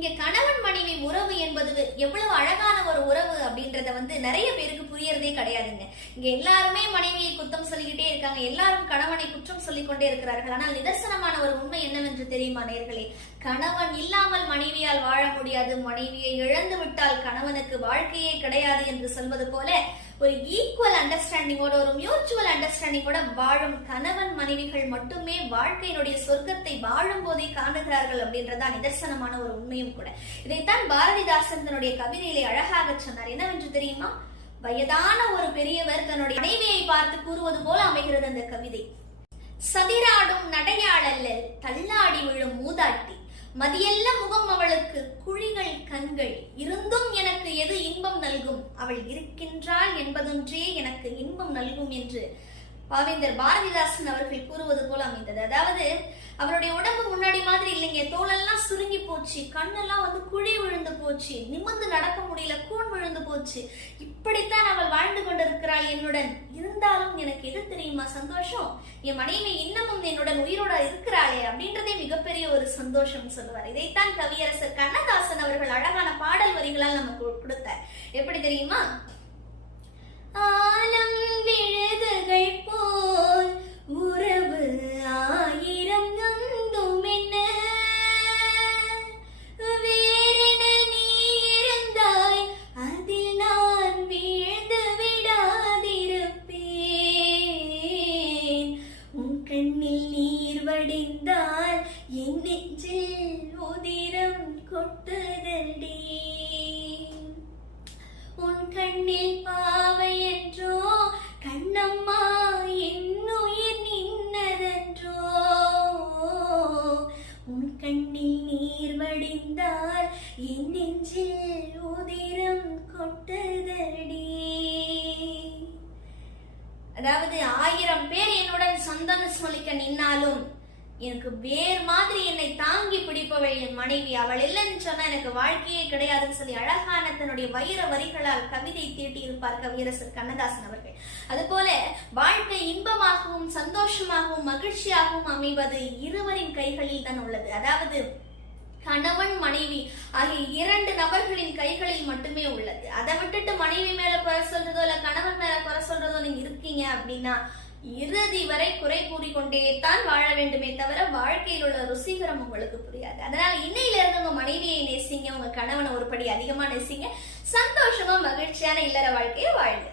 இங்க கணவன் மனைவி உறவு என்பது எவ்வளவு அழகான ஒரு உறவு அப்படின்றத வந்து நிறைய பேருக்கு புரியறதே கிடையாதுங்க. இங்க எல்லாருமே மனைவியை குத்தம் சொல்லிக்கிட்டே இருக்காங்க. எல்லாரும் கணவனை குற்றம் சொல்லிக் கொண்டே இருக்கிறார்கள். ஆனால் நிதர்சனமான ஒரு உண்மை என்னவென்று தெரியுமா நேர்களே? கணவன் இல்லாமல் மனைவியால் வாழ முடியாது. மனைவியை இழந்து விட்டால் கணவனுக்கு வாழ்க்கையே கிடையாது என்று சொல்வது போல ஒரு ஈக்குவல் அண்டர்ஸ்டாண்டிங்கோட ஒரு மியூச்சுவல் அண்டர்ஸ்டாண்டிங்கோட வாழும் கணவன் மனைவிகள் மட்டுமே வாழ்க்கையினுடைய சொர்க்கத்தை காணும் போதே காணுகிறார்கள் அப்படின்றதான் நிதர்சனமான ஒரு உண்மையும் கூட. இதைத்தான் பாரதிதாசன் தன்னுடைய கவிதையிலே அழகாக சொன்னார். என்னவென்று தெரியுமா? வயதான ஒரு பெரியவர் தன்னுடைய மனைவியை பார்த்து கூறுவது போல அமைகிறது அந்த கவிதை. சதிராடும் நடையாளல்ல தள்ளாடி விழும் மூதாட்டி மதியல்ல முகம் அவளுக்கு குழிகள் கண்கள் இருந்தும் எனக்கு எது இன்பம் நல்கும்? அவள் இருக்கின்றாள் என்பதொன்றே எனக்கு இன்பம் நல்கும் என்று பாவேந்தர் பாரதிதாசன் அவர்கள் கூறுவது போல அமைந்தது. அதாவது அவருடைய உடம்பு முன்னாடி மாதிரி இல்லைங்க. தோலெல்லாம் சுருங்கி போச்சு. கண்ணெல்லாம் வந்து குழி விழுந்து போச்சு. நிமிர்ந்து நடக்க முடியல. கூன் விழுந்து போச்சு. இப்படித்தான் அவள் வாழ்ந்து கொண்டிருக்கிறாள் என்னுடன். இருந்தாலும் எனக்கு எது தெரியுமா சந்தோஷம்? என் மனைவி இன்னமும் என்னுடன் உயிரோட இருக்கிறாளே அப்படின்றதே மிகப்பெரிய ஒரு சந்தோஷம் சொல்லுவார். இதைத்தான் கவியரசர் கண்ணதாசன் அவர்கள் அழகான பாடல் வரிகளால் நமக்கு கொடுத்தார். எப்படி தெரியுமா? வடிந்தால் என் நெஞ்சில் உதிரம் கொட்டுதடி உன் கண்ணில் பாவை என்றோ கண்ணம்மா என்னுயிர் நின்னதென்றோ. உன் கண்ணில் நீர் வடிந்தால் என் நெஞ்சில் உதிரம் கொட்டுதடி அதாவது ஆயிரம் பேர் என்னுடன் சொந்தம் சொல்லிக்க நின்னாலும் எனக்கு வேர் மாதிரி என்னை தாங்கி பிடிப்பவள் என் மனைவி. அவள் இல்லைன்னு சொன்னா எனக்கு வாழ்க்கையே கிடையாதுன்னு சொல்லி அழகான தன்னுடைய வைர வரிகளால் கவிதை தீட்டியிருப்பார் கவியரசர் கண்ணதாசன் அவர்கள். அதுபோல வாழ்க்கை இன்பமாகவும் சந்தோஷமாகவும் மகிழ்ச்சியாகவும் அமைவது இருவரின் கைகளில் தான் உள்ளது. அதாவது கணவன் மனைவி ஆகிய இரண்டு நபர்களின் கைகளில் மட்டுமே உள்ளது. அதை விட்டுட்டு மனைவி மேல குறை சொல்றதோ இல்ல கணவன் மேல குறை சொல்றதோ நீங்க இருக்கீங்க அப்படின்னா இறுதி வரை குறை கூறிக்கொண்டே தான் வாழ வேண்டுமே தவிர வாழ்க்கையில் உள்ள ருசிகரம் உங்களுக்கு புரியாது. அதனால இன்னையில இருந்து உங்க மனைவியை நேசிங்க உங்க கணவனை ஒரு படி அதிகமா நேசிங்க. சந்தோஷமா மகிழ்ச்சியான இல்லற வாழ்க்கையை வாழுங்க